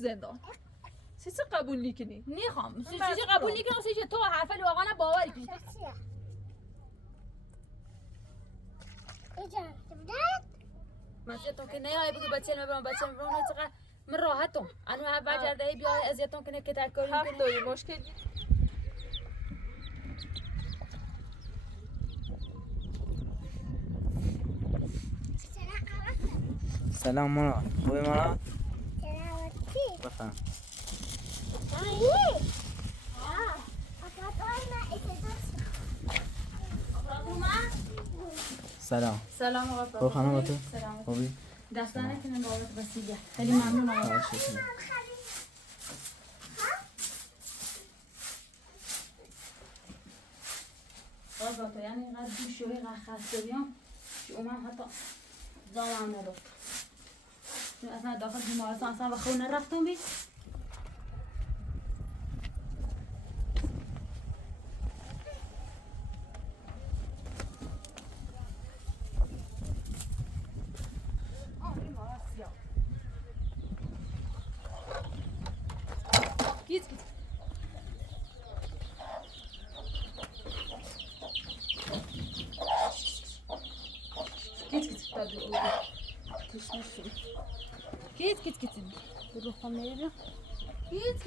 زندان سیسی قبول نیکنی نیخوام سیسی قبول نیکنم سیسی تو حرف لوقانه باوری کنی مسئلتون که نیایی بگی بچه نبرم چقدر من راحتم انو هر بجرده بیای ازیتون کنه که ترکاری حق داری مشکل سلام مراد خوبی مراد؟ سلامتی بفهم سلام سلام آقا خوب خانم تو؟ سلام خوبی؟ دستانه کنم بابت بسیجه خیلی ممنون آقا آقا تو یعنی اینقدر دوش و اینقدر خسته بیام که اومم حتی زامم نداد اصلا داخل بیمارستان اصلا به خونه نرفتم بی گیت گیت git. Bir ruhum neydi? Git.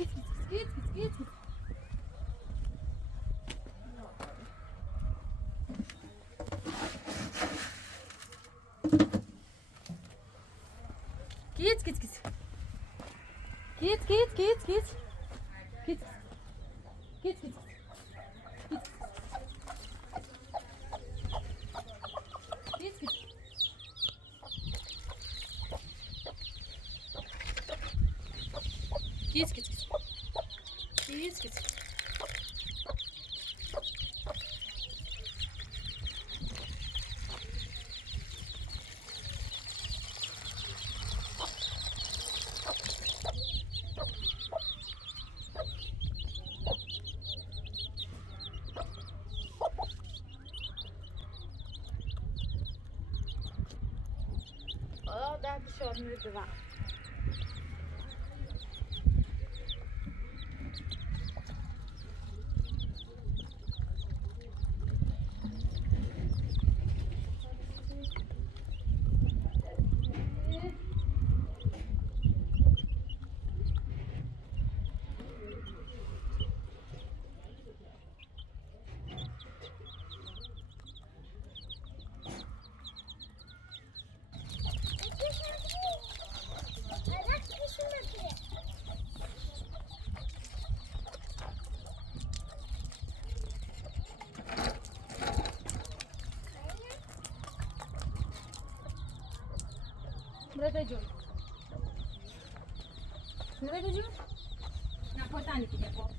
در شاد میره دوام Nerede Jun? Nerede Jun? Na portani che devo.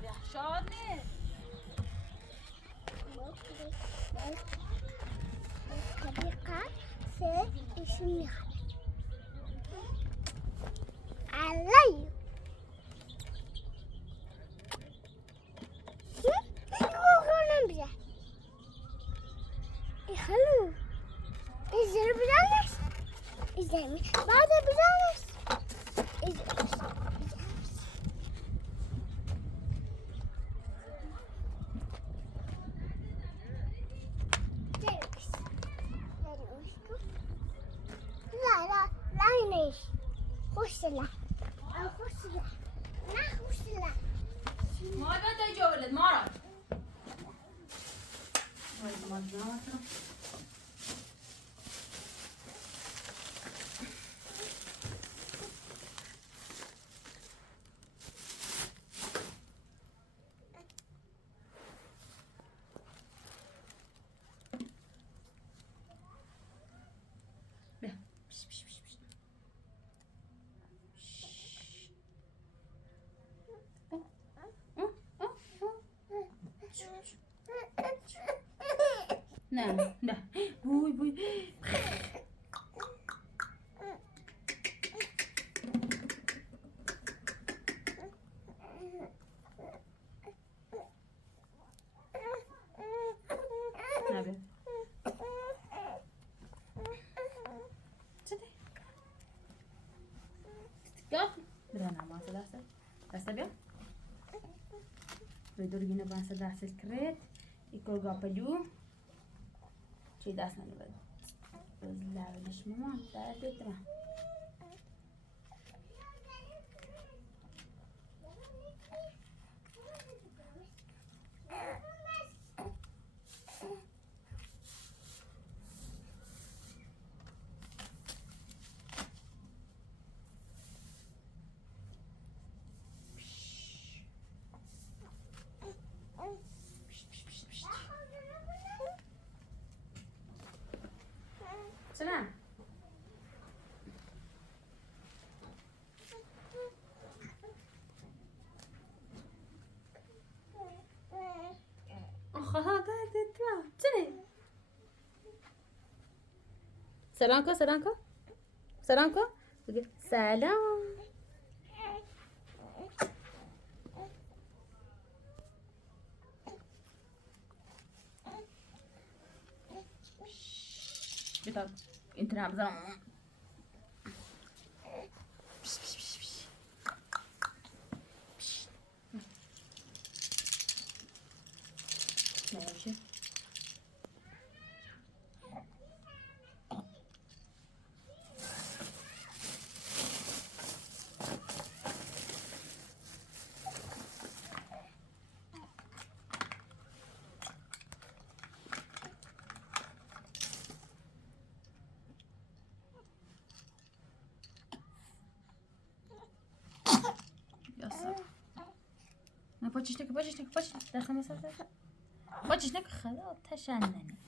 بیا شاد نیست طبیقه سه ایشون میخواد علی کنم بیا ای خلو ایزر بیدانش ایزر می بعد بیدانش خوشلا نه خوشلا ما تا اینجا ولد مارا نه نه بوی بوی نبی بیا بیا نماز دسته بیا بدور گینه بانسه دسته کرد ایکو گاپلو چی دست نمیبرد باز لولش مامان دردت ما سلام خلاص دردت ما چنه سلام کو سلام کو سلام کو بگه سلام بطل انت نبزم ماشي باجش نکن باجش داخل مثلا باجش نکن خلاص تشننی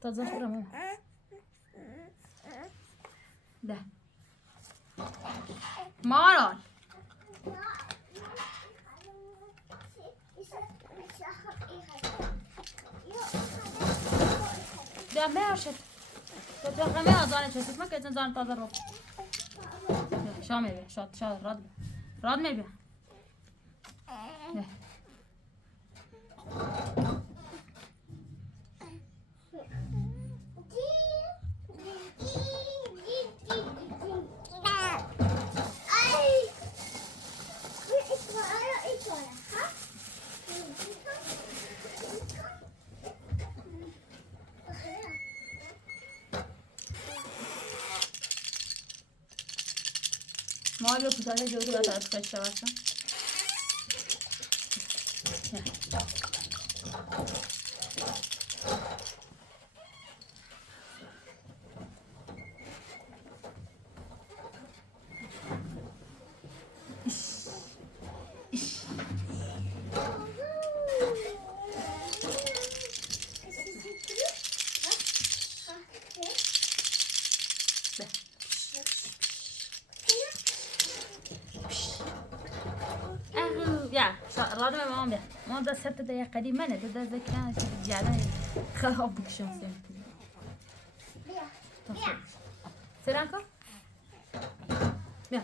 تازه خوره ماما ده مارال ده مرشد ده همه آزانه چسید ما که ازن زان تازه رو شام میبه شاد راد میبه ما lo pusate yo digo ta esta basta رادو مامان بیا ما دا سبت دا یک قدیم منه دا ذکران جعله خراب بکشم سران کن بیا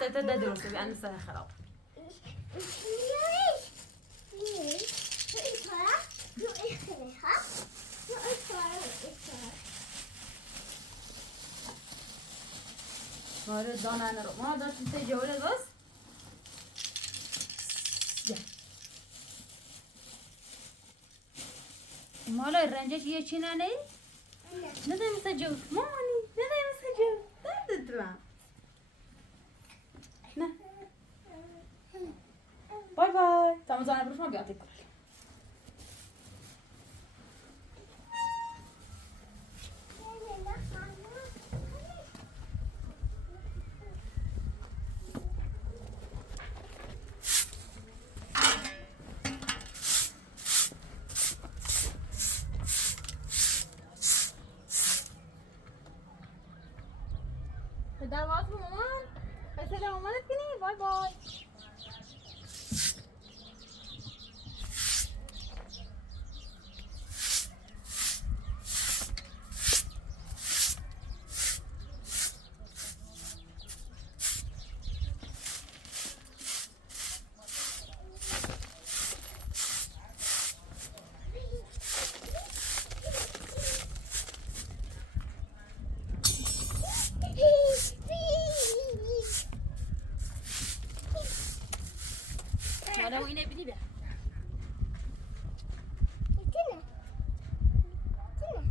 سبت دا درسته بیان سر خراب آره دانه رو ما داشتیم سه جوله بس مالا رنجش یه چی نه نده مثل جو مامانی نده مثل جو درد دلم نه بای بای تمام زانه بروش ما بیاتی کنم در باز به مامان بسه در مامانت کنی بای بای حالا اینه بیدی بیا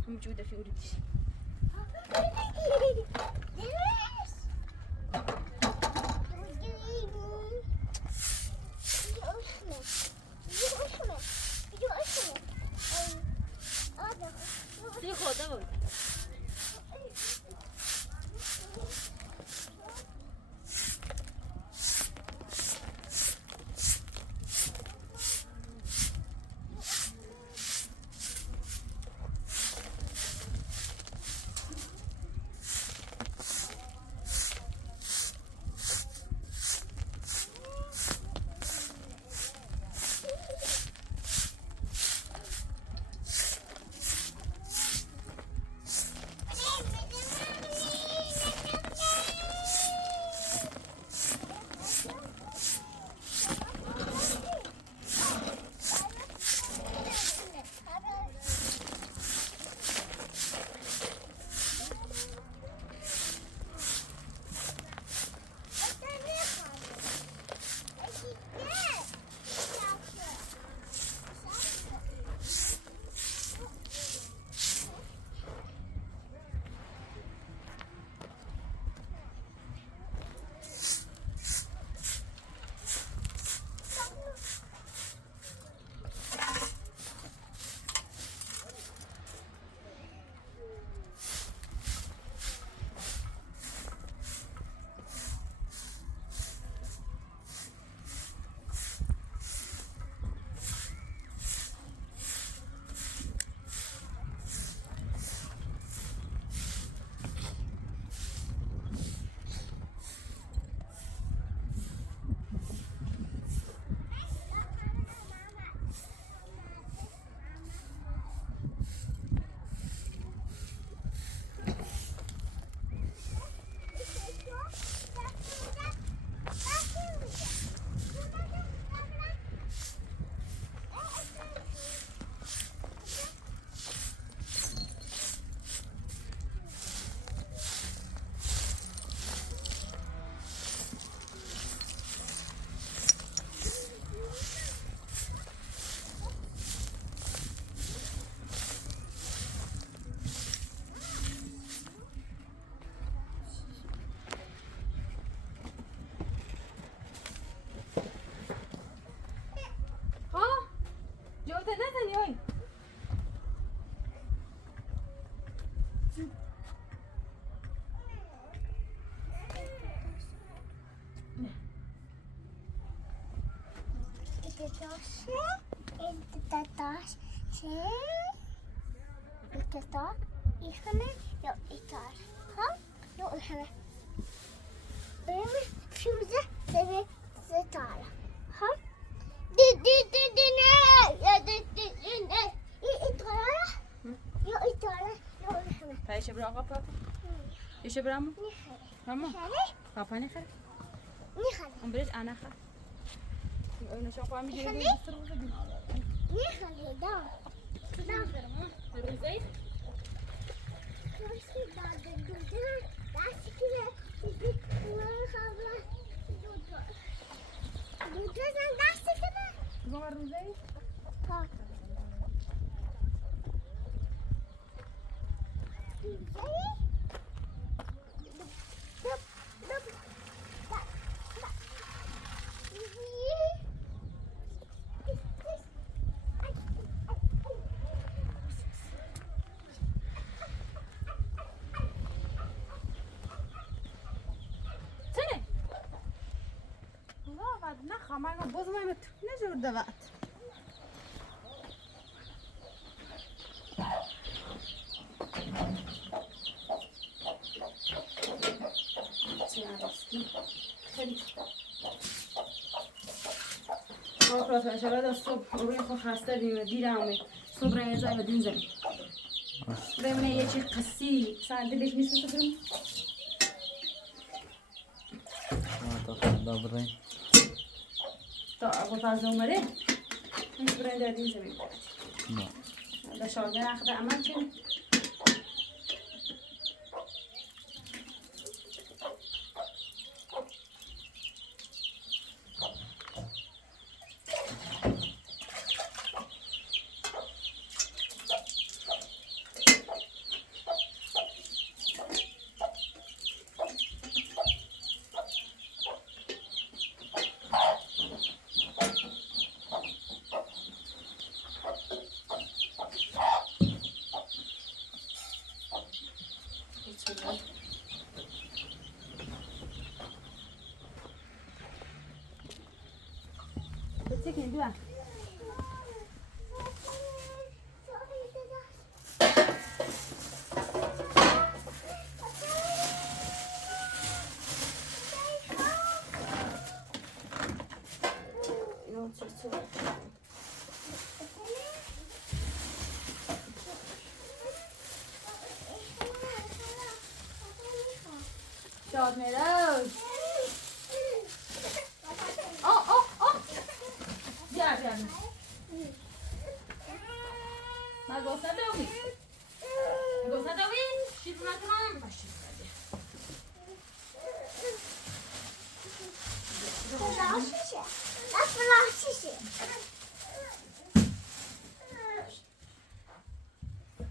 هم جوده في ولدي دي خدها ايش براغا بابا ايش برامو ماما بابا نخل امبريش انا خل انا شوف عم يجي نخل دا الرزيت كرسي بعد الدودة بس كده دودة بس كده هو الرزيت خمار ما باز ما نجور دوات آخرات و شبه صبح روی خود خسته بیم دیرم صبح رای زای و دین زمین بمونه یه چی قصی سنده بیش نیست بسیدم ما تا بریم تا ابو فازه اومده نیست برای در دین زمین نه در شاگه اخده عمل چیم بیا شاد میروز بیا بیا ما گوسته دومی گوسته دومی شیر نکنم باشی Flaşışı. Ne flaşışı?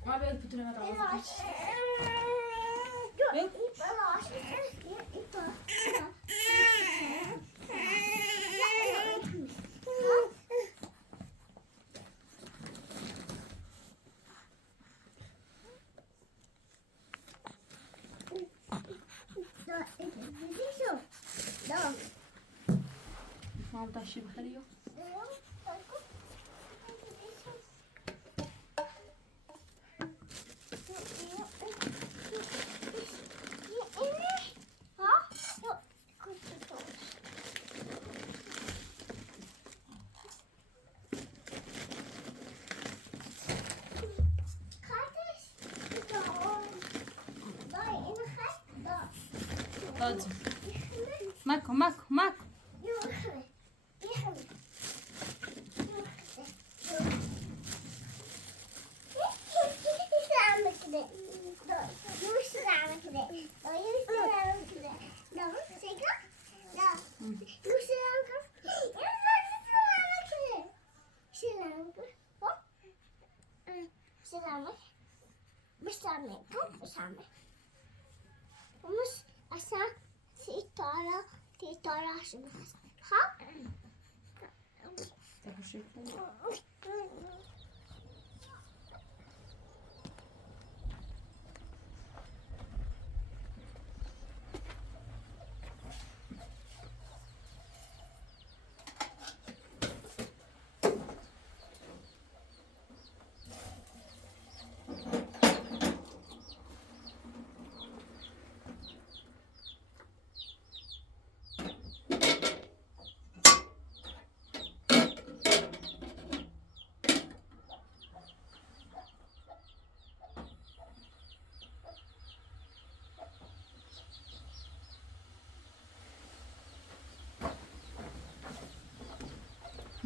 ما بیاد پتونه ما رو Flaşışı. بیاد ما هم تاشي بخليه ماكو ماكو ماكو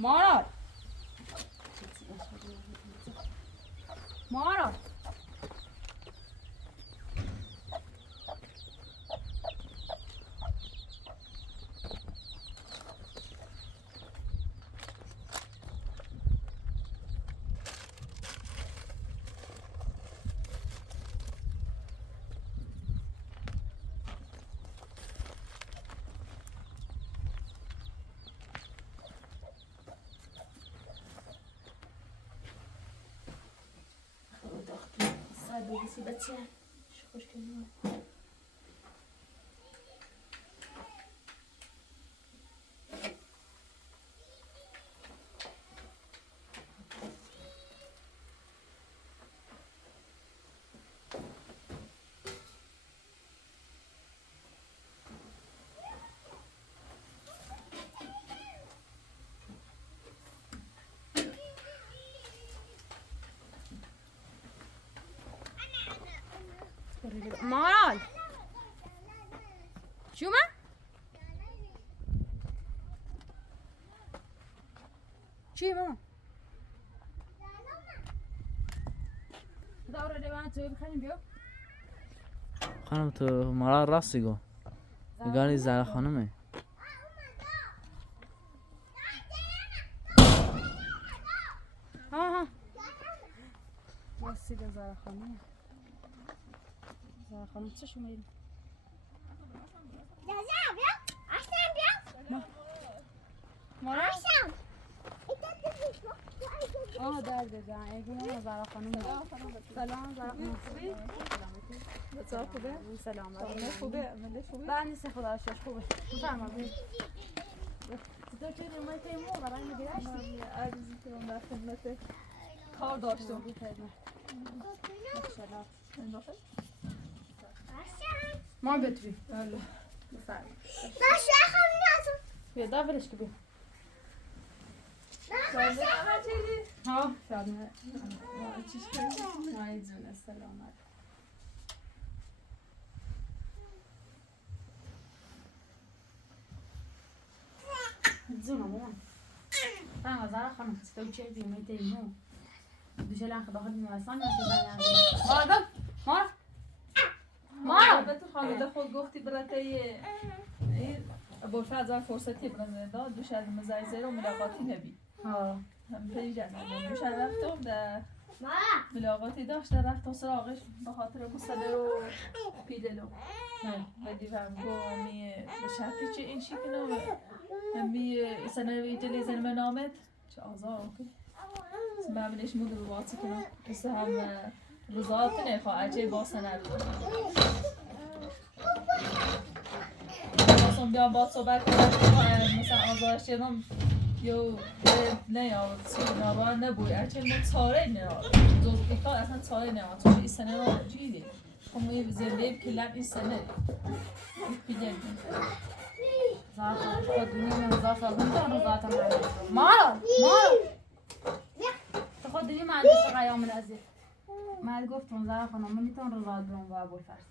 مارال مارال بگیسی بچه خوش کنیم مارال شو ما؟ چی ماما؟ داره دوان تو بخریم بیا. خانم تو مرا راستی گو نگاری زهرا خانمه ها راستی زهرا خانم. زهرا خانم چه شما این؟ بیا اصلا بیا مارال؟ اصلا در بزن ایگونه زهرا خانم. سلام زهرا خانم. بچه‌ها خوبه؟ سلام عامله خوبه؟ عمله خوبه؟ بعد نیست خدا شش خوبه. بفرمایید. تو چه نمای تیمو برای ما گرفتی؟ عزیزی که اون در خدمت کار داشتم. ما بتوی. بله. بفرمایید. باشه خانم بیا داورش که بیا. ها شادمه. چیش کنی؟ نایزونه سلامت. زونه مامان. فهم زهرا خانم تو چه بیمه تیمو؟ دوشه لنخ داخل بیمارستان یا چه زنی؟ مارال البته خانواده خود گفتی برای ابوالفضل فرصتی برای داد دوش از مزایزه رو ملاقاتی نبی ها هم پیجن دوش از رفتم در ملاقاتی داشت رفتم سراغش به خاطر مسئله رو پیدلو و دیوام گو می به شرطی چه این شکنم می سنه ایتالی زن منامت چه آزار اوکی ممنش مود رو باطی کنم بس هم رضایت نخواه عجیب با سنه رو بیام با صحبت کنم مثلا آزارش چیدم یو نه یا نابا نبوی اچه من چاره نه جز ایکار اصلا چاره نه چون این سنه رو جیدی خب یه زنده کلم این سنه بیدیم زهرا خانم خود دنیا من رضا سازم تو رضایت من مارال تو خود دنیا من دست قیام العزیز من گفتم زهرا خانم من نیتون رضایت برم با ابوالفضل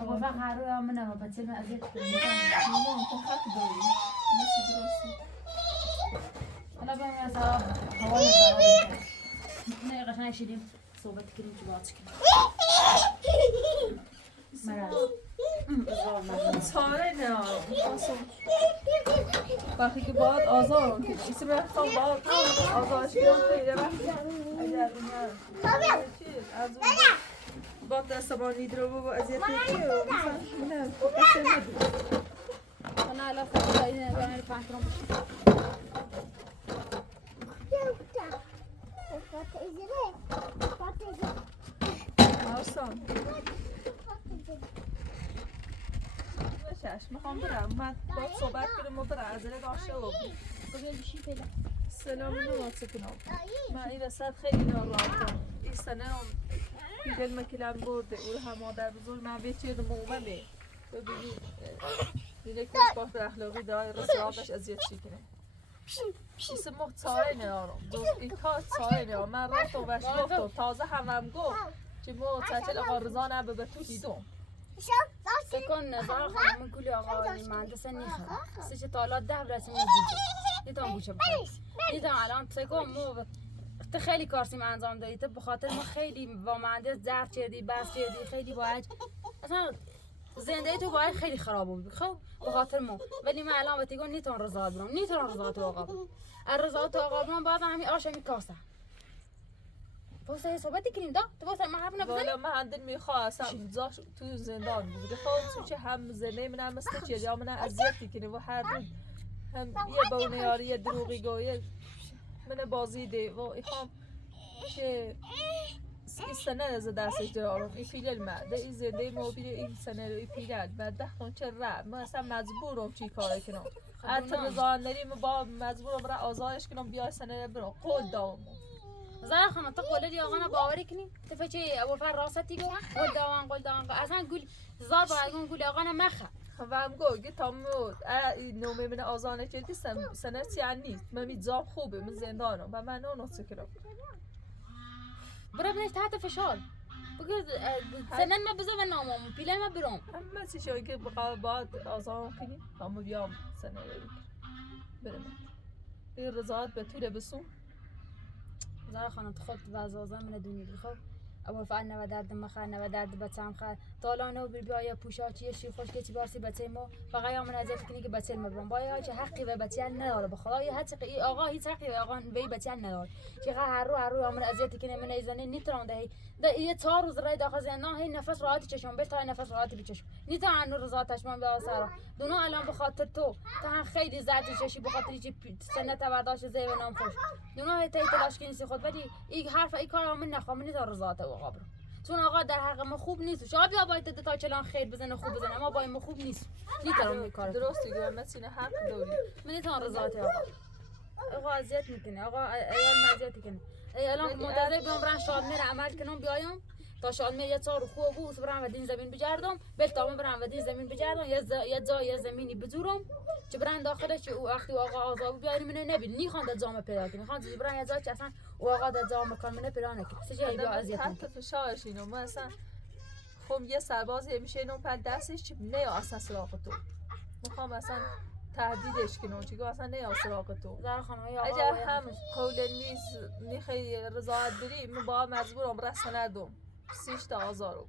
ابوالفضل هر روی منه و بچه من ازیت کنم مامان تو حق داری نسی درستی حالا بریم از هوای خراب نه قشنگ شدیم صحبت کنیم چه باید کنیم چاره نه وقتی که باید آزار کنی ایسی رفتم باید آزارش بیان خیلی وقتی اگر از اون با دستبانی درو و اذیت چی و مثلا نه بسه نبود انا الان فکر اینه برای پنترون بشیم آرسان نشش میخوام برم من باید صحبت کنم و برم از داشته و سلام نوات کنم من این رسد خیلی ناراحتم این سنه هم دل مکلم برده او هم مادر بزرگ من بیچه مومنه ببینید دیگه کس باید اخلاقی دای رسالش اذیت چی کنه ایسه محتاره نیارم جز این کار تاره نیارم من رفتم وش گفتم تازه همم گفت که مو تحتیل آقا رضا نبه به تو دیدم سکن زهرا خانم من کلی آقای مهندس نیخه سه تا 10 رسمی بوده نیتام بوشه بخیر نیتام الان سکن مو تو خیلی کارسیم انجام دادی تو به خاطر ما خیلی با مهندس ضرب کردی بس کردی خیلی باید اصلا زندگی تو باید خیلی خراب بود خب به خاطر ما ولی من الان بهت میگم نیتون رضا برم نیتون رضا تو آقا برم از رضا تو آقا برم بعد همین آشمی کاسه واسه صحبتی کنیم دا تو واسه ما حرف نبزنی والا من هندل میخواستم زاش تو زندان بوده خب تو چه هم زنه منم مثل چه یا من اذیتی کنه و هر روز هم یه بونه یاری یه دروغی گویه من بازی ده و ایخوام که این سنه از دستش دارم این پیلل مرده این زنده موبیل این سنه رو این پیلل بعد دختون چه رب من اصلا مجبورم چی کار کنم حتی رضانداری من با مجبورم را آزارش کنم بیای سنه برم قول دارم زهرا خانم تو قول دی آقا باوری کنی تو فچه ابوالفضل راستی گفت قول داوان اصلا گول زار باید گول آقا مخه و هم گو تامو نومه من آزانه کردی سنه یعنی من میذام خوبه من زندانم و من اونو سکرم برو بنش تحت فشار بگو سنن ما بزن و نامم پیله ما برام همه چی شو که بقا بعد آزام کنی همه بیام سنه برم این رضایت به طول بسون زار خانم خود وزازه من دونی بخو اول فعل نو درد مخه نو درد بچم خه تالا نو بیا پوشا چیه شی خوش که چی بارسی بچه ما فقط یا من ازت کنی که بچه ما برام بایا چه حقی به بچه نداره به خدا یا حقی آقا هیچ حقی به آقا به بچه نداره چه هر رو من ازت کنی من ایزنه نیتران ده یه 4 روز رای داخل زندان هی نفس راحتی چشم بهش تا نفس راحتی بچشم نیتا انو رضایتش من به سرا دونو الان به خاطر تو هم خیلی زرد چشی به خاطر چی سنت برداشت زی و نام خوش دونو هی تلاش کنی خود ولی این حرف این کارو من نخوام نیتا رضایت آقا برو چون آقا در حق ما خوب نیست شما بیا باید تا چلان خیر بزنه خوب بزنه اما با ما خوب نیست نیتا رو میکاره درست دیگه مثلا حق داری من نیتا رضایت آقا اذیت میکنه آقا ایال اذیت کنه الان منتظر بیام برن شادمهر عمل کنم بیایم تا شادمهر یه 4 خوب بود برم و دین زمین بجردم بلتام برم و دین زمین بجردم یه جای زمینی بزورم چه برن داخلش او وقتی آقا آزاد بیاریم منو نبین نی خوان جام پیدا کنه خوان برن یه جای که اصلا او آقا در جام کار منو پیدا نکنه سه جای بیا اذیت حتی فشارش اینو ما اصلا خب یه سرباز میشه اینو پر دستش چه نه اصلا سراغ تو میخوام اصلا تهدیدش کنم چیگاه اصلا نه سراغ تو زار خانم اگر هم قول نیست میخوای رضایت داری من با مجبورم رسه ندم 6 تا آزارو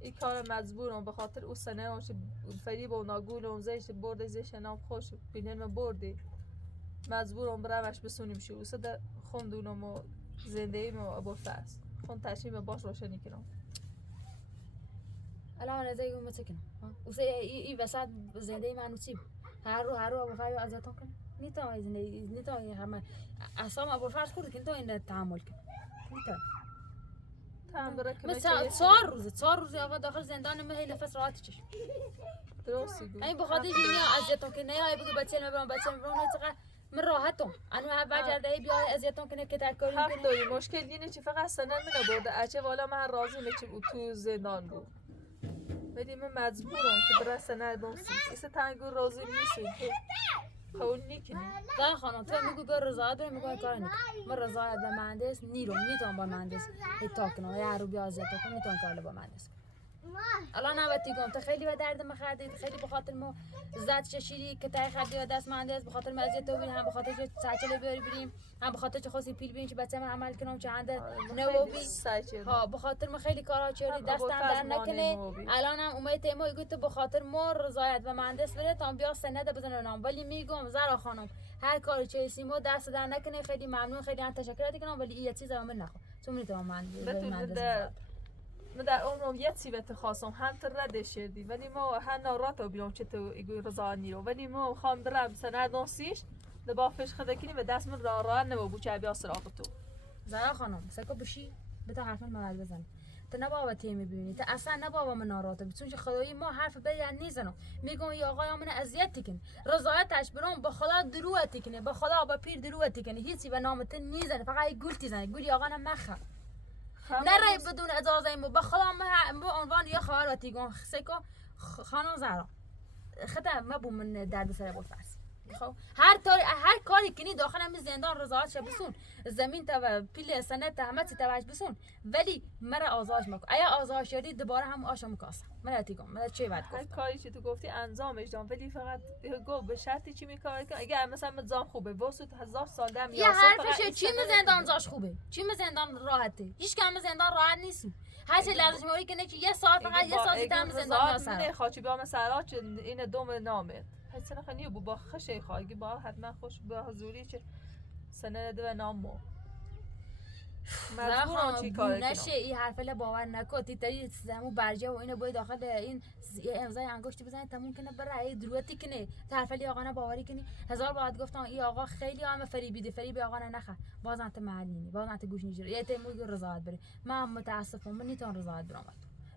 این کار مجبورم به خاطر او سنه اون فریب و ناگول اون زیش برده زیش نام خوش بینن من بردی مجبورم برمش بسونیم شروع سده خوندونم و زندگی ما ابوالفضل خون تشریم باش روشنی کنم الان من زیگو متکنم واسه ای وسط زنده من چی هر رو ابوالفضل اذیتون کن نیتا نیتا همه اصلا ابوالفضل خورد که تو این تعامل کن نیتا مثلا 4 روز آقا داخل زندان من هی نفس راحت چشم درستی بود این بخاطر اینیا اذیتون کنه یا بگو بچه من برام چقدر من راحتم انا بجرده بیا اذیتون کنه که تکاری حق کنه داری مشکل اینه چه فقط سنن من برده اچه والا من راضی نچه تو زندان بود ولی من مجبورم که برسه ندم ایسه تنگو راضی نیستی قول نیکنی زن خانم تو میگو به رضایت بریم میگو کار نیکنم من رضایت به مهندس نیرم نیتونم با مهندس ایتا کنم یا رو بیا اذیت کنم نیتونم کار با مهندس الان نباتی گم تو خیلی به درد ما خردید خیلی به خاطر ما زد چشیری که تای خردی و دست مهندس به خاطر مزیت تو بریم هم به خاطر که ساچله بیاری بریم هم به خاطر که خواستی پیل ببین که بچه من عمل کنم چه هنده نوبی ها به خاطر ما خیلی کارا چوری دستم در نکنه الان هم اومد تیمو گفت به خاطر ما رضایت و مهندس بره تا بیا سند بزنه نام ولی میگم زرا خانم هر کاری چه سیمو دست در نکنه خیلی ممنون خیلی هم تشکر کنم ولی این چیزا من نخوام چون میتونم مهندس من در عمرم یه چیزی خواستم هم تو ردش شدی ولی ما هم نارات بیام چه تو ایگوی رضایت رو ولی ما خواهم درم سند ناسیش لبافش خدا کنی به دست من راه نبود چه بیا سراغ تو زرا خانم سکو بشی به تا حرف من بزن تو نباید تیم میبینی تو اصلا نباید من ناراحت چون خدایی ما حرف بیان نیزنم میگم یا آقای من اذیت کن رضایتش برام با خدا دروت کنه با خدا با پیر دروت کنه هیچی به نام تو نیزنه فقط گلتی زنه گلی آقا نمخه نرای بدون اجازه ما به خدا ما عنوان یه خواهراتی گم سکو خانم زهرا خدا ما بو من درد سر ابوالفضل خب هر کاری کنی داخل همین زندان رضایتش بسون زمین تا پیل سنت همه چی تبعش بسون ولی مرا آزادش مکن ایا آزاد شدی دوباره هم آشم کاسه مرا تیگم مرا چی بعد هر کاری که تو گفتی انجامش دادم ولی فقط گفت به شرطی چی میکنه که اگه مثلا نظام خوبه واسه 1000 سال دم یا حرفش چی زندان زاش خوبه چی زندان راحته هیچ کم زندان راحت نیست هر چی لازم موری کنه که یه ساعت فقط یه ساعت تام زندان واسه نه خاطی بیام سرا چه این دوم نامه حسنا خنی بو با خشه خواهی با حتما خوش به حضوری چه سند و نامو مجبورم چی کار نشه این حرف ل باور نکن تیتری زمو برجه و اینو باید داخل این امضای انگشتی بزنید تا ممکنه برای دروتی کنه حرف ل آقا نه باوری کنی 1000 بعد گفتم این آقا خیلی هم فریبیده فریب آقا نخه بازم ته محلی باز انت گوش نگیره یه تیمو رضایت بره من متاسفم من نیتون رضایت برام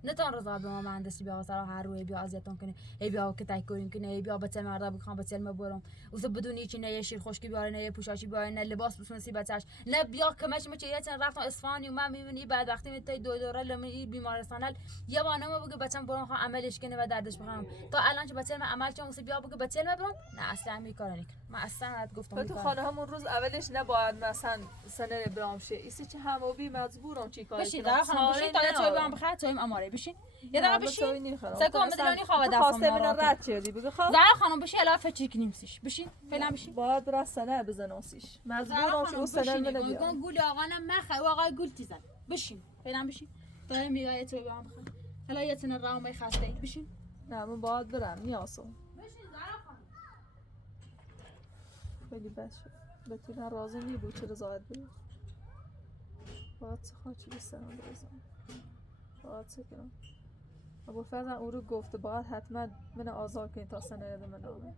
نتان رضا به ما مهندسی بیا سر هر روی بیا اذیتون کنه ای بیا که تایکورین کنه ای بیا بچه مردا بخوام بچه ما برم واسه بدون هیچ نه یه شیر خشکی بیاره نه یه پوشاشی بیاره نه لباس بسونسی بچهش نه بیا کمش مچ یه چند رفتم اصفهان و من میبینی بعد وقتی میتای دو دوره لمی بیمارستان یه بانه ما بگه بچم برام خواهم عملش کنه و دردش بخوام تا الان که بچه من عمل چون واسه بیا بگه بچه من برام نه اصلا می کار نکن من اصلا گفتم تو خانه همون روز اولش نباید مثلا سنه برام شه ایسی چه همو بی مجبورم چی کار بشین در خانم بشین تا یه چای برام بخیر چایم اماره بشین یه دقیقه بشین سکو مدلانی خواه دستم خواسته من رد چردی بگه خواه زهرا خانم بشین الان فکر کنیم سیش بشین فعلا بشین باید برای سنه بزناسیش مجبورم که اون سنه منه بیام گول آقا نه مخه و آقای گول تیزن بشین فعلا بشین تا یه میگه یه چای برام بخیر الان یه تنه راه می خسته ای بشین نه من باید برم نیاسم بشین زهرا خانم خیلی بد شد بتونن راضی نی بود چه رضایت بود باید چه چی بستنم برزم باید چه کنم ابوالفضل او رو گفته باید حتما من آزار کنی تا سنه یاد من آمه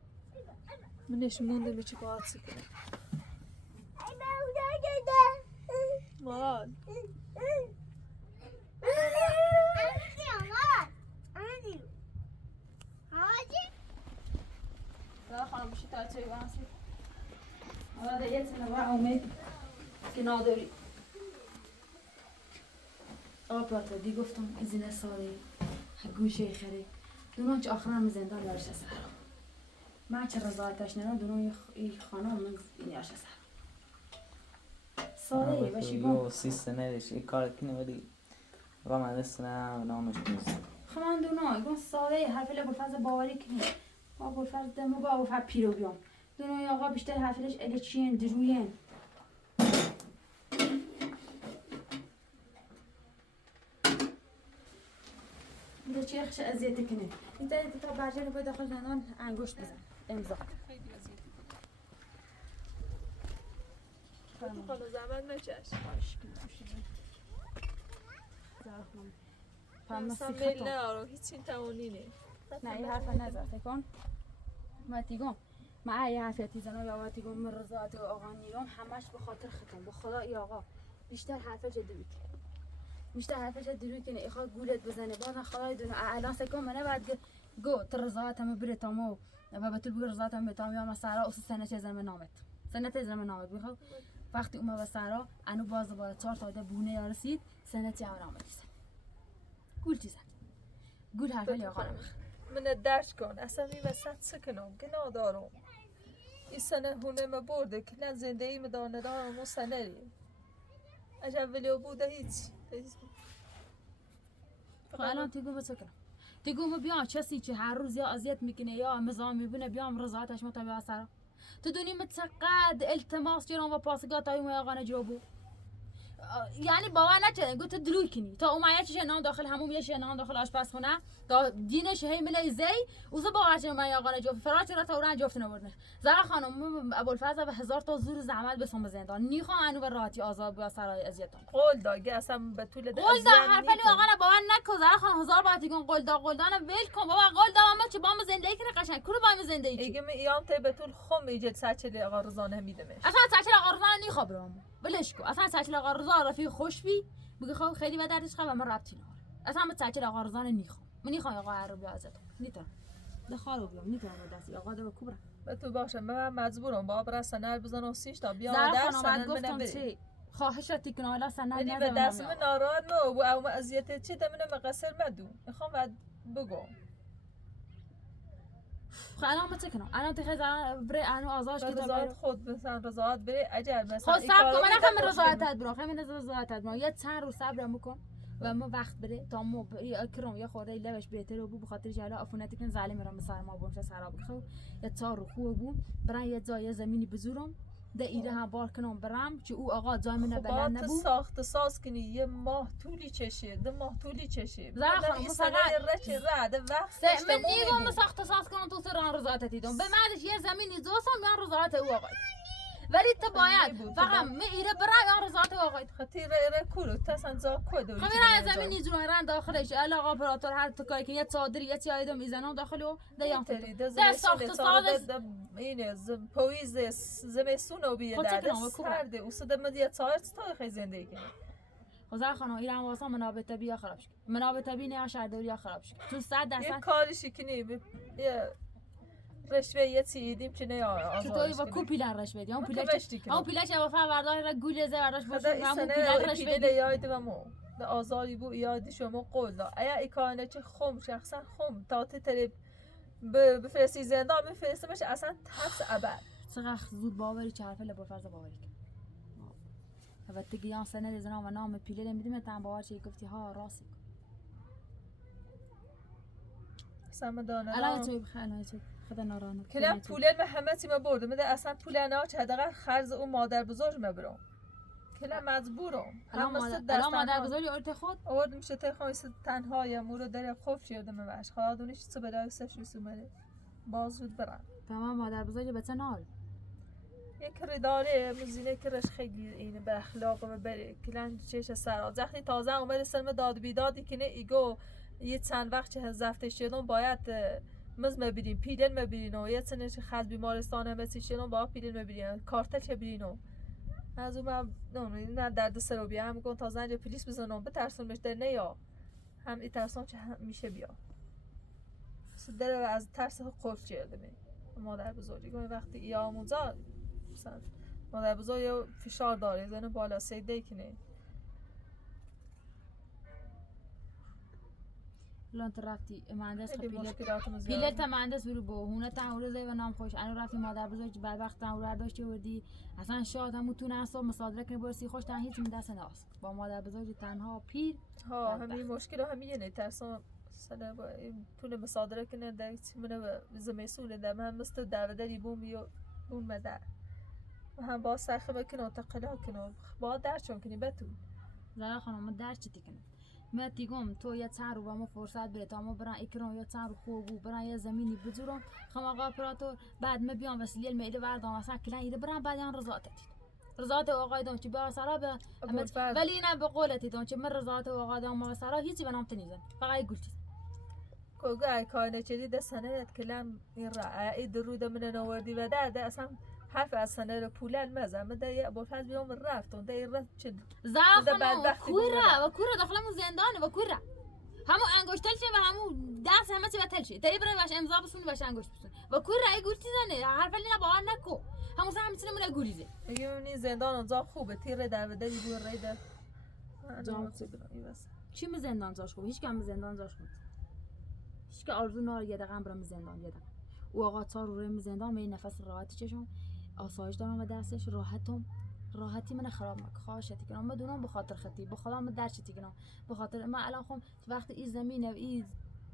منش مونده می چه باید چه کنم مراد زهرا خانم بشین تا یه چای برام سیش الان یه تنه برام امید که نداری آقا دی گفتم ایزین ساله گوشه خری دونان چه آخرا من زندان یارش سر من چه رضایتش نه دونان ای خانم من یارش سر ساله باشی با 30 سنه دیش این کار کنه ولی با من سنه نامش نیست خمان دونان گفت ساله حرفل ابوالفضل باوری کنی با ابوالفضل دمو با ابوالفضل پیرو بیام دونان آقا بیشتر حرفلش الچین دروین میره چه خش اذیت کنه این تا برجه رو داخل زندان انگشت بزن امضا تو خانه زمان نچش اصلا میل نه آرو هیچ این توانی نی نه این حرف نزد تکن ما تیگم ما یه حرف تیزنه یا تیگم من رضایت آقا نیرم همش به خاطر ختم به خدا ای آقا بیشتر حرف جدی بیت بیشتر حرف جدی کنه ایخا گولت بزنه باز خدای دونه الان سکم منه بعد گو تر رضایتم بره تامو و بتول بگو رضایتم بتام یا مسارا اس سنه چه زمن نامت سنه چه زمن نامت بخو وقتی اومد مسارا انو باز بالا 4 تا بونه یا رسید سنه چه نامت گول چیزن گول حرف یا خانم من درک کن اصلا می وسط سکنم که ندارم این سنه هونه ما برده که نه زندگی مدانه دارم و سنه ریم عجب ولیو بوده هیچ الان تیگو بسکنم تیگو بیا کسی که هر روز یا اذیت میکنه یا مزام میبونه بیام رضایتش متابع سر تو دونی متقد التماس جرام و پاسگاه تا اون آقا نجابو یعنی باور نکنه گفت دروی کنی تا اومایه چه نام داخل همون یه نام داخل آشپزخونه تا دینش هی ملی زی اوزه باور چه من آقا نجوب فراچ را تا اون جفت نبردن زرا خانم ابوالفضل به 1000 تا زور زحمت بسون به زندان نیخوام انو به راحتی آزاد با سرای اذیتون قول داگه اصلا به طول قول دا حرفلی آقا نه باور نکن زرا خانم 1000 بار دیگه قول دا ول کن بابا قول دا ما چه با ما زندگی کنه قشنگ کورو با ما زندگی ایگه می ایام ته به طول خم ایجاد سچلی آقا رضا نمیدمش اصلا سچل آقا رضا نیخوام برام بلش کو اصلا سچل آقا رضا رفیق خوش بی بگه خب خیلی به دردش خواهم من ربطی نداره اصلا من سچل آقا رضا نیخوام من نیخوام آقا هر رو بیا ازت نیتام دخالو بیام نیتام دستی آقا دو کوبرا به تو باشه من مجبورم با برای سنل بزنم سیش تا بیا زرا در خانم سنل گفتم منه چی خواهشاتی کنه حالا سنل یعنی نزدم به دست من ناراحت نو و او اذیت چه دمنه مقصر مدو میخوام بعد بگم خب الان ما چه کنم الان تخیل بره انو آزادش که رضایت خود مثلا رضایت بره عجب مثلا خب صبر کن من نخوام رضایتت برام خیلی رضایتت برام یه چند رو صبر بکن و ما وقت بره تا ما اکرام یا خورده لبش بهتره و به خاطر جلا عفونتی کن ظالم را مثلا ما بونش سرا بخو یا چهار رو خوب بون برای یه جای زمینی بزورم ده ایره هم بار کنم برام که او آقا جای من بلند نبود ساخت ساز کنی یه ماه طولی چشه 2 ماه طولی چشه زرا این سنه رچ رد وقت من نیگم ساخت ساز کنم تو سر رضایت دیدم به بعدش یه زمینی زوسم یا رضایت او آقا ولی تو باید فقط می ایره برای یا رضایت او آقا خطیر ره کورو تاسن زا کدو خب زمین نیزون رن داخلش علاقه اپراتور هر تکای که یه صادری یه چیزی میزنم داخلو ده ساخت ساز اینه پویز زمستون و بیه در سرده او صد مدیه چهار تا خیلی زندگی کنه زهر خانم ایران واسه منابع طبیعی خراب شد منابع طبیعی نه شهرداری خراب شد تو 100 یه درصد کارشی کنی یه رشوه یه چیدیم که نه چطوری آزارش با کو پیلن رش بدی اون ما پیلن کمشتی کنم. اون پیلن چه وفا وردای را گول ز ورداش خدا باشه این همون سنه پیلن رش پیده بدی یاد و مو ده آزاری بو یادی شما قول دا ایا ایکانه چه خم شخصا خم تا تری بفرستی زندان میفرسته باشه اصلا ترس ابد چقدر زود باوری چه حرف لبو فرض باوری و تگیان سنه زنا و نام پیله میدیم تا باور چه گفتی ها راستی سمدانه الان تو بخیر تو خدا نارانه کلم پولن به همه تیم برده میده اصلا پول نه چه حداقل خرج اون مادر بزرگ مبرم کلم مجبورم الان مادر بزرگی اورت خود آورد میشه تا خواهی تنهای مورد در خوف شده میبرش خواهد اونیش چه بدای سش رسومه باز زود برن تمام مادر بزرگی به نال یک رداره مزینه که رش خیلی اینه به اخلاق و بره کلن چش سرا زختی تازه اومد سلم داد بیدادی که نه ایگو یه چند وقت چه زفته شدن باید مز مبینیم پیدن مبینیم و یه چنش خز بیمارستان هم بسی شدن باید پیدن مبینیم کارتل چه بینیم از اون هم نه درد سر رو بیا هم کن تازه اینجا پلیس بزنم بترسونمش در نه یا هم ای ترسان چه هم میشه بیا در از ترس خوف چیرده می مادر بزرگی وقتی ای آموزا مثلا مادر بزرگ فشار داره زنه بالا سیده کنه الان تو رفتی مهندس خیلی پیله مشکلاتمون پیله زیاده تا مهندس برو با هونه تا اون روزه و نام خوش الان رفتی مادر بزرگ بعد وقت تا اون داشتی وردی اصلا شاد همون تو نسا مصادره کنی برسی خوش تا هیچ دست ناس با مادر بزرگ تنها پیر ها همین مشکل همین نه ترسم سنه با تونه مصادره کنه در منه زمسونه در من مثل دعوتری بوم یا بوم مدر و هم با سرخه بکنه و تقلا کنه با درچون کنی بتون زرا خانم درس چی کنه ما تیگم تو یه چند رو با ما فرصت بده تا ما برن اکرام یه چند رو خوب برن یه زمینی بذارم خم آقا اپراتور بعد ما بیام وسیله میله بردم مثلا کلا ایده برن بعد یان رضایت آقای دام چی با سرا به ولی نه به قولتی دام چی من رضایت آقای دام ما سرا هیچی بنام تنیزن فقط گلتی کوگای کانه چدی ده سنه کلام این رأی درود من نوردی و ده اصلا حرف از سنه رو پولن مزم ده یه ابو فاز بیام رفتم ده این رفت چه زاخنو کوره و کوره داخلمون زندانه و کوره همو انگشتل شه و همو دست همه چی بتل شه تایی برای باش امضا بسونی باش انگشت بسونی و کوره ای گلتی زنه حرف لینا باور نکو همو سه همه چی نمونه گولیزه میگه این زندان اونجا خوبه تیر در دری بو ریده جام چی می زندان زاش خوب هیچ کم زندان زاش خوب هیچ که آرزو نار یه دقیقه برم زندان یه دقیقه او آقا تا رو رم زندان می نفس راحتی چشم آسایش دارم و دستش راحتی من خراب مک خواهشتی کنم بدونم به خاطر خطی به خدا من درچتی کنم به خاطر من الان خم وقتی این زمینه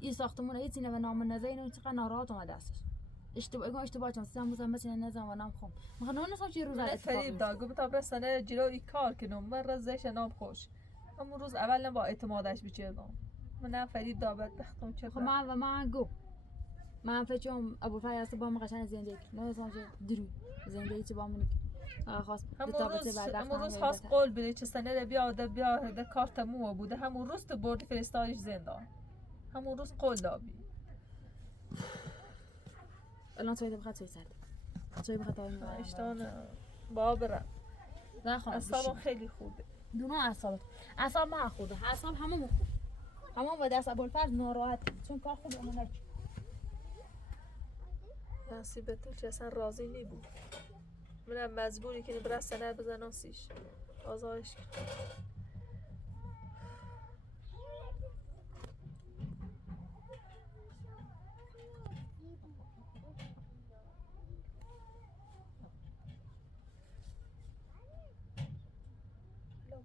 این ساختمون این چیزی و نام نزه اینو چقدر ناراحت اومد دستش اشتباه چون سم مثلا نزم و نام خم ما نسا چی روز فریب دا گفت تا برسنه جلوی کار کنم من رزش نام خوش همون روز اول با اعتمادش بچردم من فریب دا بدبختم چه خب من گو من فکرم ابو فیاض با ما قشنگ زندگی نه سانجه درو زندگی چه با من خواست همون روز خواست قول بده چه سنه رو بیا ده کارت مو بوده همون روز تو بردی فرستادیش زندان همون روز قول دابی الان توی بخواد توی سرد توی بخواد توی اشتان بابرم نه خانم اصابم خیلی خوبه دونو اعصاب ما خوبه اعصاب هممون خوب همون و دست ابوالفضل ناراحت چون کار خوبه اون نک نصیب تو چه اصلا راضی نبود منم مجبوری که برای سنه بزنم سیش آزارش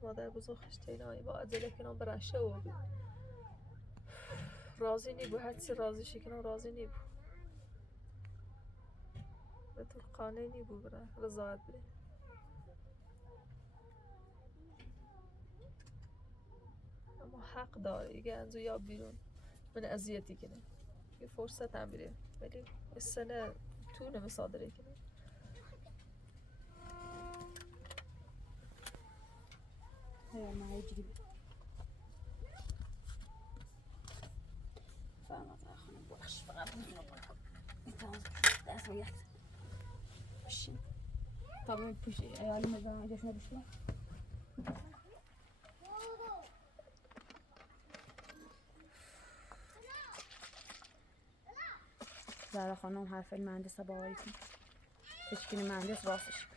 مادر بزرگش تینایی با عجله کنم برشه و راضی نیبو هرچی راضی شکنم راضی نیبو به طور قانه نیبو برا رضایت بره اما حق داره اگه انزو یا بیرون من اذیتی کنه یه فرصت هم بره ولی السنه تونه مصادره کنه ما هيجري فما خلينا نبوخش فقط دست وياك بشي طبعا بشي عيالي ما جاشنا بشي زهرا خانم حرف مهندس باوری کن تشکیل مهندس راستش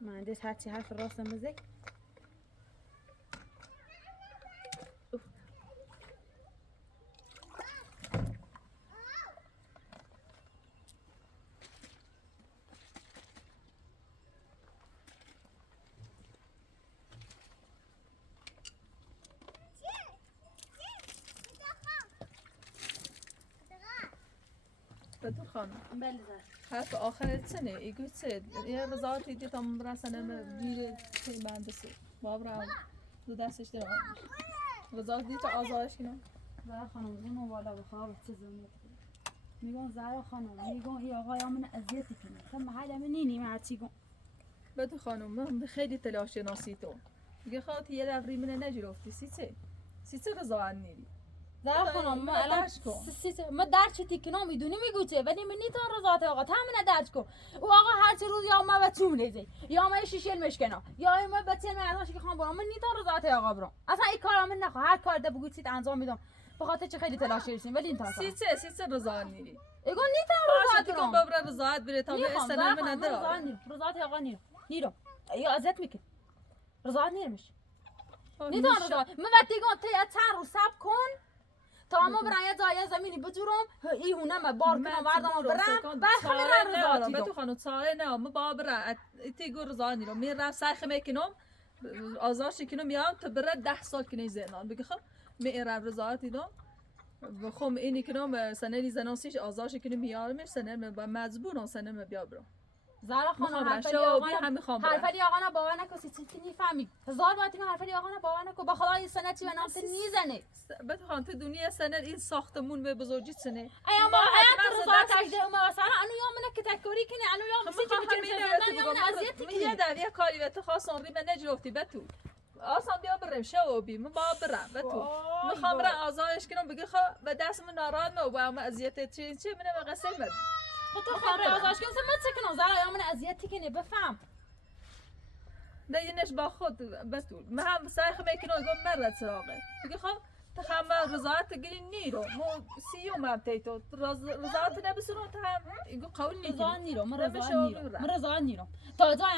مهندس هرچی حرف راست مزه بدون خانم بله حرف آخرت سنه ایگو سه یه رضایت دیدی تا برسنم بیره که مهندسی بابرا دو دستش در رضایت دیدی تا آزارش کنم زهرا خانم اونو بالا بخواب چه زمینت میگم زهرا خانم میگم این آقای من اذیتی کنه خب محل من نینی مرتی گم بدون خانم من خیلی تلاش شناسی تو دیگه خاطر یه روی من نجرفتی سیچه رضایت نیری زهرا خانم ما الان ما درچ تیکنا میدونی میگو چه ولی من نیتون رضایت آقا تامن درچ کو او آقا هر چه روز یا ما بچوم لیزی یا ما شیشل مشکنا یا ما بچن مرداش که خان برام من نیتون رضایت آقا برام اصلا این کارا من نخوا هر کار ده بگو چیت انجام میدم به خاطر چه خیلی تلاش کردیم ولی این تا سیچه رضایت نیری ایگو نیتون رضایت برام بابرا رضایت بره تا به استنام من نداره رضایت آقا نیرو یا ازت میکنه رضایت نمیشه نیتون رضایت من وقتی گم تا چند رو صبر کن تا ما برای یه جای زمینی بجورم ای هونه ما بار کنم وردم برم بعد همه رضایتی دو خانم چاره نه ما بابرا تی گور رضایت نیرم می رفت سرخ میکنم آزارش کنم میام تا بره 10 سال کنه زندان بگه خب می رفت رضایتی دم بخوام اینی کنم سنه زنانسیش آزارش کنم میارمش سنه مجبورم سنه بیا برم زهرا خانم حرفی آقا باور نکو چیزی نفهمی هزار بار دیگه حرفی آقا باور نکو با خدای سنه چی بنام تو نیزنه بده خانم تو دنیا سنه این ساختمون به بزرگی سنه ایا ما حیات رضا تجده ما مثلا انو یا من که تکوری کنه انو یا میسی که من اذیت کنه یه دریه کاری به تو خواستم ری من نجرفتی به تو آسان بیا برم شو بی من با برم به تو میخوام برم آزارش کنم بگی خب به دست من ناراحت مو با ما اذیت چی من قصه من تو خبر آزارش کنم ما چه کنم زهرا یا من اذیتی کنه بفهم نه اینش با خود بتول من هم سرخ میکنم گم مرد سراغه بگی خب تخم رضایت گیری نیرو مو سیوم هم تیتو رضایت نبسونم تا هم ایگو قول نیرو من رضایت نیرم تا جای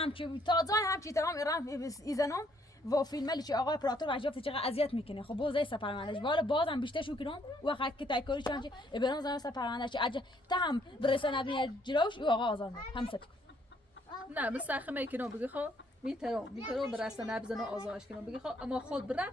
هم چی تمام ایران ایزنم و فیلملی که آقای پراتور وجافت چقدر اذیت میکنه خب بوزای سپرمندش والا بازم بیشتر شو کنم وقت که تایکوری چانچه ابرام زمان سپرمندش اجا تا هم برسه نبینی جلوش او آقا آزار هم سکت نه من سرخ میکنم بگی خب میترم برسه نبزنم آزارش کنم بگی خب اما خود بره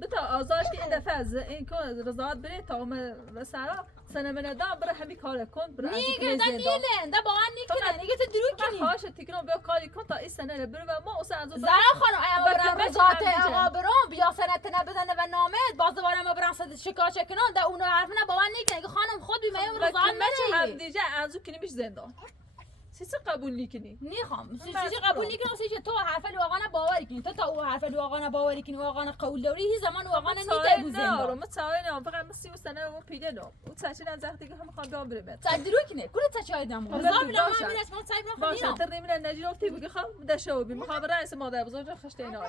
بتا آزارش که این دفعه از این کن رضایت بره تا من سرا سنه من دام بره همین کار کن بره نیگه دا نیلن دا با من نیکنه نیگه تو درو کنی خواهش تیکنم بیا کاری کن تا این سنه بره و ما اصلا از زهرا خانم ایا برم رضایت آقا برام بیا سنت نبزنه و نامه باز دوباره ما برم صد شکایت کنم دا اونو حرف نه با من نیکنه خانم خود بی میام رضایت نمیشه هم دیگه ازو کنیمش زندان سیسه قبول نیکنی نیخوام سیسه قبول نیکنم سیسه تو حرف لواغانه باوری کنی تو تا او حرف لواغانه باوری کنی واغانه قول داری هی زمان واغانه نیده بزن ما چاره نه فقط ما 30 سنه رو پیدا نو او چاچی از وقتی که هم میخوام بیام برم صدرو کنه کل چاچی دام زام لا من اسم صاحب رو باشه تر نمیرن نجرفتی بگی خب دشو بی میخوام رئیس مادر بزرگ خشته اینا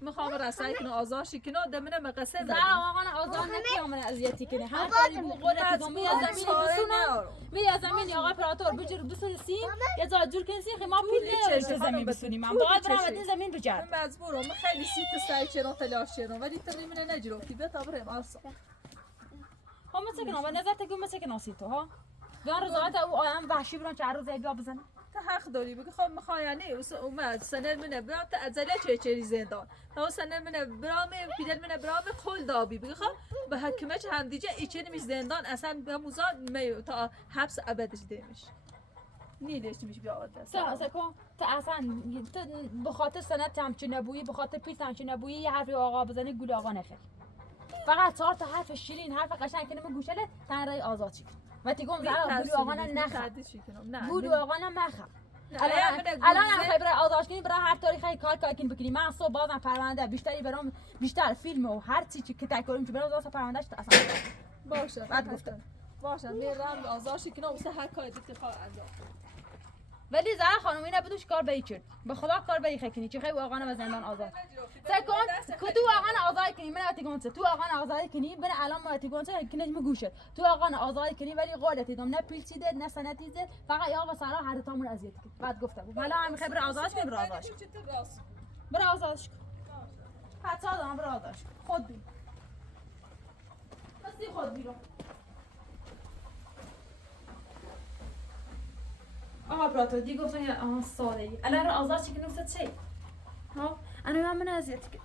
میخوام رسای کنه آزارشی کنه دمنه مقصد زا واغانه آزار نکیام من اذیتی کنه هر کاری بو قدرت دومی زمین بسونم می زمین آقا پراتور بجور بسونسیم یه جا جور کنسی ما پول زمین بسونیم من باید برم زمین بجرم من مجبورم من خیلی سیت سعی چرا تلاش کردم ولی تر نمیرن نجرفتی به تا برم اصلا خب مثلا کنم و نظر تگو مثلا کنم سی تو ها بیان رضایت او آیم وحشی برام چه روز بیا بزنه تا حق داری بگی خب میخوای یعنی اومد سنر من برام تا عجله چه زندان تا سنر من برام پیدل من برام خل دابی بگی خب به حکمت هم دیگه ایچه نمیش زندان اصلا به موزا می تا حبس ابدش دیمش نیدش میش بیا تا سکو تا اصلا تو به خاطر سنت هم چه نبویی به خاطر پیت هم چه نبویی یه حرفی آقا بزنی گول آقا نخیر فقط 4 تا حرف شیرین حرف قشنگ کنه به گوشلت تن رای آزاد چی و تیگم زرا گول آقا نخیر گول آقا نخیر الان هم خیلی برای آزادش کنی برای هر تاریخی کار کنی بکنی من صبح بازم پرونده بیشتری برام بیشتر فیلم و هر چیزی که تکراریم که برام واسه پروندهش اصلا باشه بعد گفتم باشه میرم آزادش کنم واسه هر کاری که خواهد انجام ولی زهرا خانم اینا بدوش کار به کرد به خدا کار به خکنی چه خیلی واقعا و زندان آزاد سکون که تو واقعا آزاد کنی من اتیگون تو واقعا آزاد کنی بن الان ما اتیگون کنی مگوشه تو واقعا آزاد کنی ولی قولتی دم نه پیلچیده نه سنتیزه فقط یا و سارا هر تامون اذیت کرد بعد گفتم حالا هم خبر آزادش کنی برا آزادش برا آزادش حتی دارم برا آزادش خود بی بسی خود بیرون آقا براتو دی گفتن یا آها ساده ای الان رو آزاد چی که نفست چی ها انا من اذیت کرد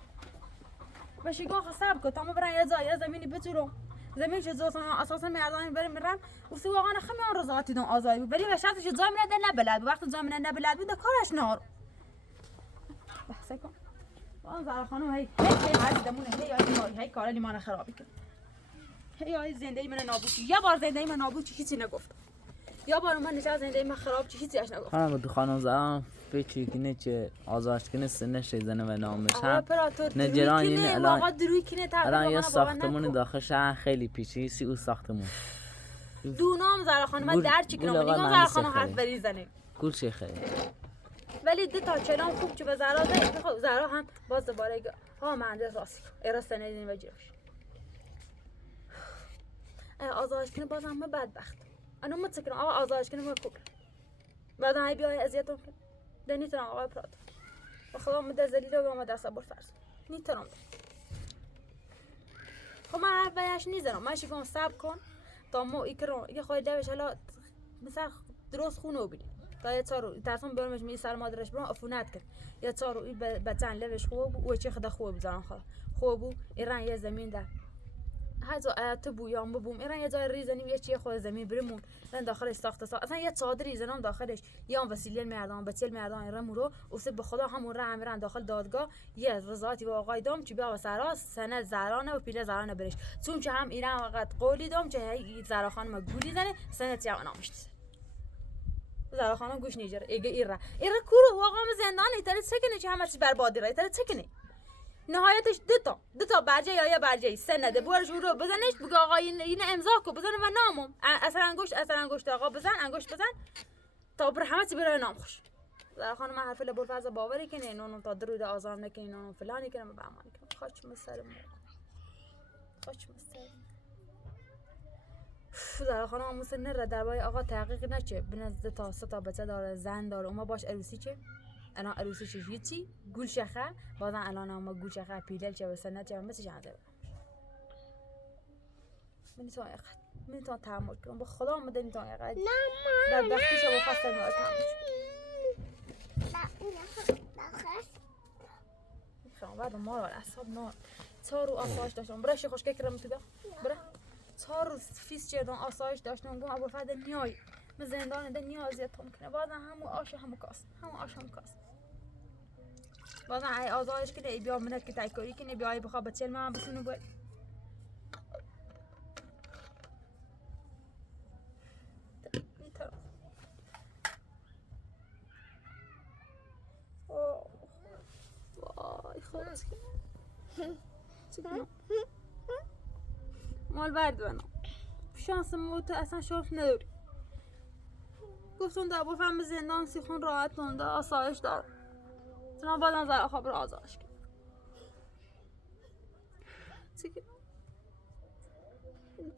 باشه گاه حساب کو تمام برای یه زمینی بتورم زمین چه زوسان اساسا مردان بریم میرم و سی واقعا خمیان رضاتی دون آزادی ولی به شرطش زمین نه بلد وقت زمین نه بلد بود کارش نار بحث کن آن زهرا خانم هی هی دمونه هی کار لیمان خرابی کرد هی زندگی من نابود یا بار زندگی من نابود چیزی نگفت یا بار من نشاز زندگی من خراب چیزی اش نگفت خانم تو خانم زهرا پیچی کنه چه آزادش کنه سنش زنه و نامش هم نجران یعنی الان یه ساختمون داخل شهر خیلی پیچیده سی او ساختمون دونام زهرا خانم در چی کنم دیگه زهرا خانم حرف بریزنه گول چه خیلی ولی دو تا چنان خوب چه به زهرا زد خب زهرا هم باز دوباره ها مهندس راست ارسته ندین و جیرش آزادش کنه باز هم بدبخت انا متسكن آزادش کنه خوب بعد هاي بیای اذیتم کن دنی ترام آقای پرات و خدا مده ذلیل و مده صبر فرض نی ترام خب من حرف بیاش نیزنم ماشي کن صبر کن تا مو ایکرون یه خواهی دوش حالا مثلا درست خونو بیدی تا یه چارو تصمیم برمش می سر مادرش برام افونت کرد یه چارو ای بچن لوش خوب و چه خدا خوب بزنن خوبو ایران یه زمین ده هزو آیت بویام ببوم ایران یه جای ریزنی یه چیه خود زمین برمون من داخلش ساخته اصلا یه چادری زنم داخلش یا وسیله مردان بچل مردان ایران رو و به خدا همون را امیران داخل دادگاه یه رضایتی با آقای دام چی بیا و سرا سند زرانه و پیله زرانه برش چون که هم ایران وقت قولی دام چه هی زرا خانم گولی زنه سند یا نامشت زرا خانم گوش نیجره ایرا کورو واقعا زندان ایتره سکنه چه همه چی بربادی را ایتره سکنه نهایتش دو تا برجه یا یه برجه سنده برش رو بزنش بگه آقا این امضا کو بزنه و نامم اثر انگشت آقا بزن انگشت بزن تا بر همه چی بره نام خوش زهرا خانم من حرف لبور فرض باوری کنه نونم تا درود آزار نکنه نونم فلانی کنه به امان کنه خوش مسرم زهرا خانم موسی نره درباره آقا تحقیق نچه بنزد تا 3 تا بچه داره زن داره اون باش عروسی چه انا عروسی چه هیچی گول شخه بعدن الان ما گول شخه پیدل چه وسنه چه مثل جنده من تو تحمل کنم با خدا مدنی تو یقه در وقتی شما خسته میاد تحمل خب بعد ما رو اعصاب نار چهار رو آسایش داشتم برای شی خوشگه کردم تو برای 4 روز فیس چردم آسایش داشتم گفتم ابوالفضل نیای من زندان ده نیازیتم کنه بعد همون آش همون کاس بعد ای آزادش کنه ای بیا منت که تایکاری کنه بیای بخواب بچل من بسونو باید وای خلاص مال برد بنا شانس موت اصلا شرف نداری گفتون در بفهم زندان سیخون راحت کنده آسایش دار چنان بعد از زهرا خانم آزادش کرد چیکه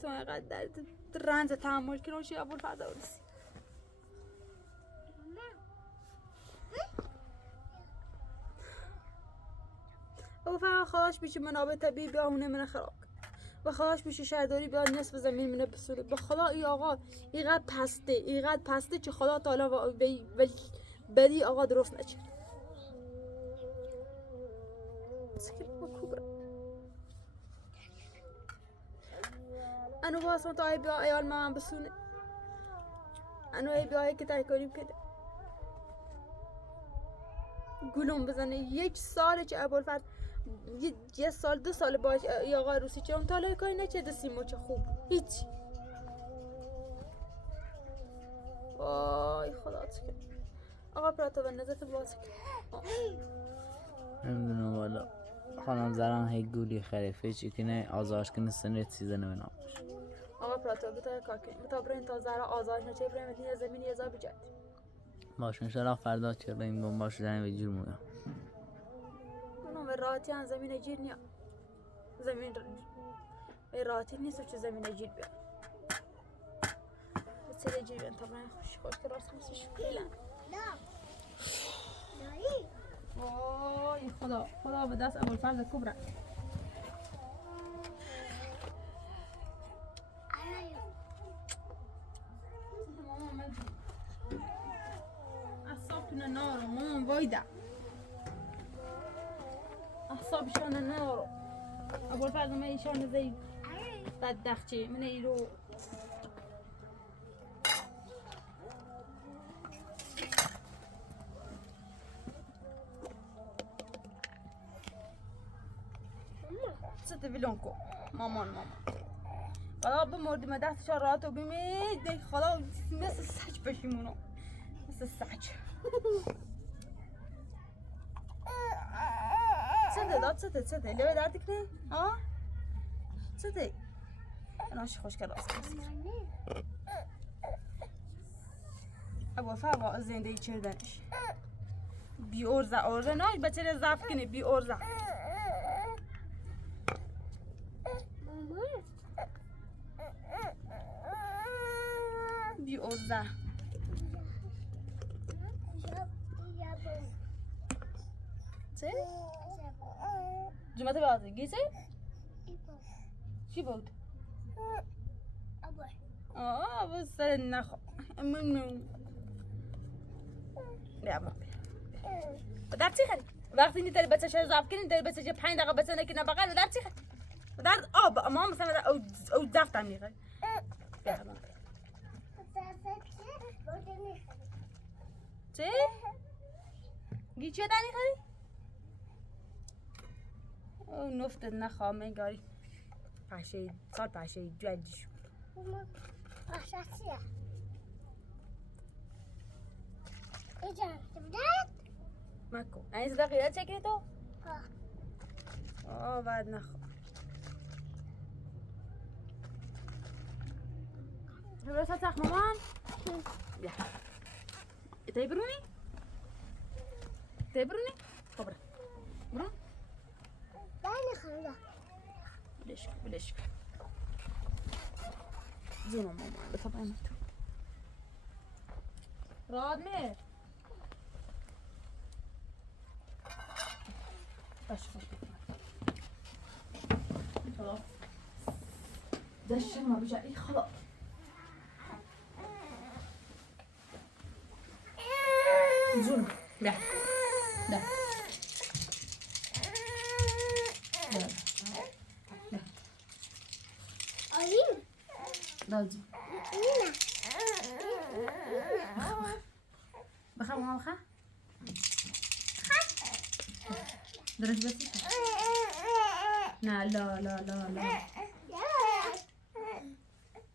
تو اینقدر در رنج تحمل کنم چی ابوالفضل ارسی ابوالفضل خواهش بیشه منابع طبیعی بیا هونه من خراب و خواهش بیشه شهرداری بیا نصف زمین منه بسوره به خدا ای آقا اینقدر پسته چه خدا تعالی ولی آقا درست نچه انو واسم تا ای بیا ایال من بسونه انو ای بیا که تای کنیم کده گلوم بزنه 1 سال چه ابوالفضل 1 سال 2 سال باش یا آقا روسی چه اون تالای کاری نچه دستیمو چه خوب هیچ وای خدا چه آقا پراتو به نظرت باز نمیدونم والا خانم زران هی گولی خریفه چی کنه آزادش کنه سنت سیزنه به نامش آقا پراتو بتا کار کنیم بتا برین تا زهرا آزاد نچه برین یه زمین یه زا بجد باشه انشالله فردا چراییم گم باشه زنی به جور مویا اونو به راحتی هم زمین جیر نیا زمین به راحتی نیست و چه زمین جیر بیان به سر جیر بیان طبعا خوش که راست نیست شکریلن وای خدا به دست ابوالفضل کبرا اعصابتون نارو مامان وایده اعصابشان نارو ابوالفضل ما ایشان زي بدخچه من ایرو ست ویلونکو مامان خدا بمردی من دستشان راحت و بمید خدا مثل سج بشیمونو مثل سج سده لبه دردی کنه ها سده ناش خوش کرد راست ابوالفضل با زنده چردنش بی ارزه ناش بچه را ضعف کنه بی ارزه بی ارزه چه؟ جمعه بعدی گیسه؟ چی بود؟ بس سر نخو ممنون بیا ما در چی خری؟ وقتی نیت بچه شو زاف کنی در بچه 5 دقیقه بچه نکنه بغل در چی خری؟ در آب ما مثلا او زفت هم میخری بیا ما چی؟ گی چه دانی خری؟ او نفتت نخواه منگاری پشه سال پشه جدی شد پشه چیه؟ ایجان تبدید؟ مکو این صدقیه چکنی تو؟ بعد نخواه برسا تخ مامان بیا ایتایی برونی؟ خب برون بله خانده بلش کن زونو مامان بطبع ایمت راد میر باش خوش خلاص دشت ما بجایی خلاص زونو بیا آلیم دادی اینه بخواه ماما بخواه درست بسی نه لا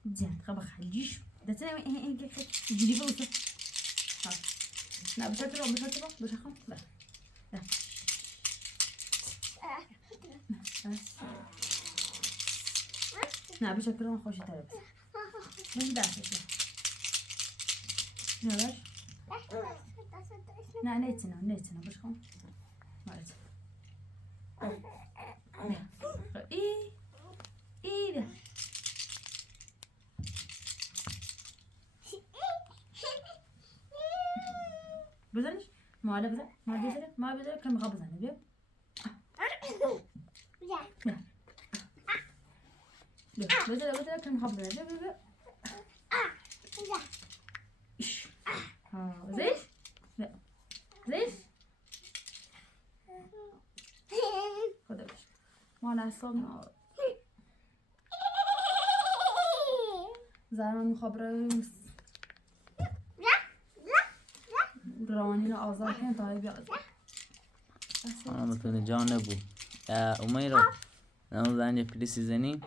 زين خبا خليش ده تاني ايه جدي بوسه لا مش هتبقى لا لا مش هتبقى خوش تلبس من ده لا باش لا نيتنا باش خم مالت ايه ده بزنش ما بزنه كم غاب بزنه بيب بزنه كم غاب بزنه بيب زيش لا زيش خدا بش ما نعصبنا زمان مخابره روانی آزاد کنه تا بیاد انا مثل جانبو امیرا نمو زنی پلیسی زنی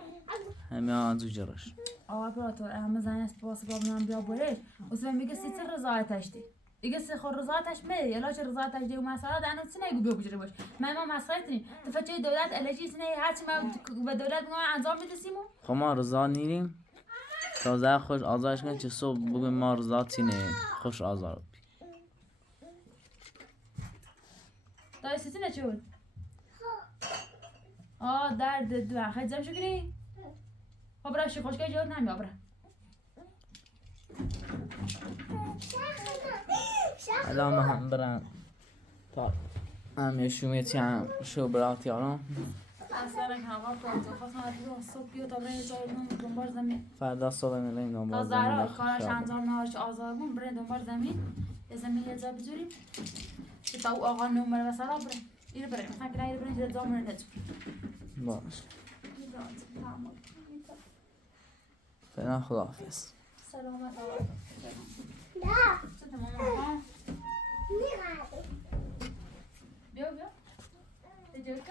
همه آنزو جراش آپراتور همه زنی اسپاس بابنام بیا بره اصلا میگه سیت رضایتش دی دیگه سخور رضایتش میده یلا چه رضایتش دی و مسئله دانو سینه گو بجره باش ما مسئله تنی تفچه دولت الهی سینه هرچی ما به دولت میگم انجام میدسیمو خب ما رضا نیریم تازه خوش آزارش کن چه صبح بگویم ما رضا تینه خوش آزار دای سیتی نچود درد دو خیلی زم شکری خب برای شی خوشگاه جود نمی آبره الان ما هم برن تا هم یه شومیتی هم شو براتی آرام اصلا که آقا پرانتو خواستم از صبح بیو تا برای جای دنبال زمین فردا صبح میریم تا دنبال زهرا زمین کارش انجام نهاش آزارمون برای دنبال زمین یه زمین یه جا بجوریم که تا او آقا نمره و سرا بره ایره بریم مثلا که ایره بریم جا مره نجور باش فعلا خداحافظ سلامت آقا نه چطور ماما میخواد بیا بیا تجربه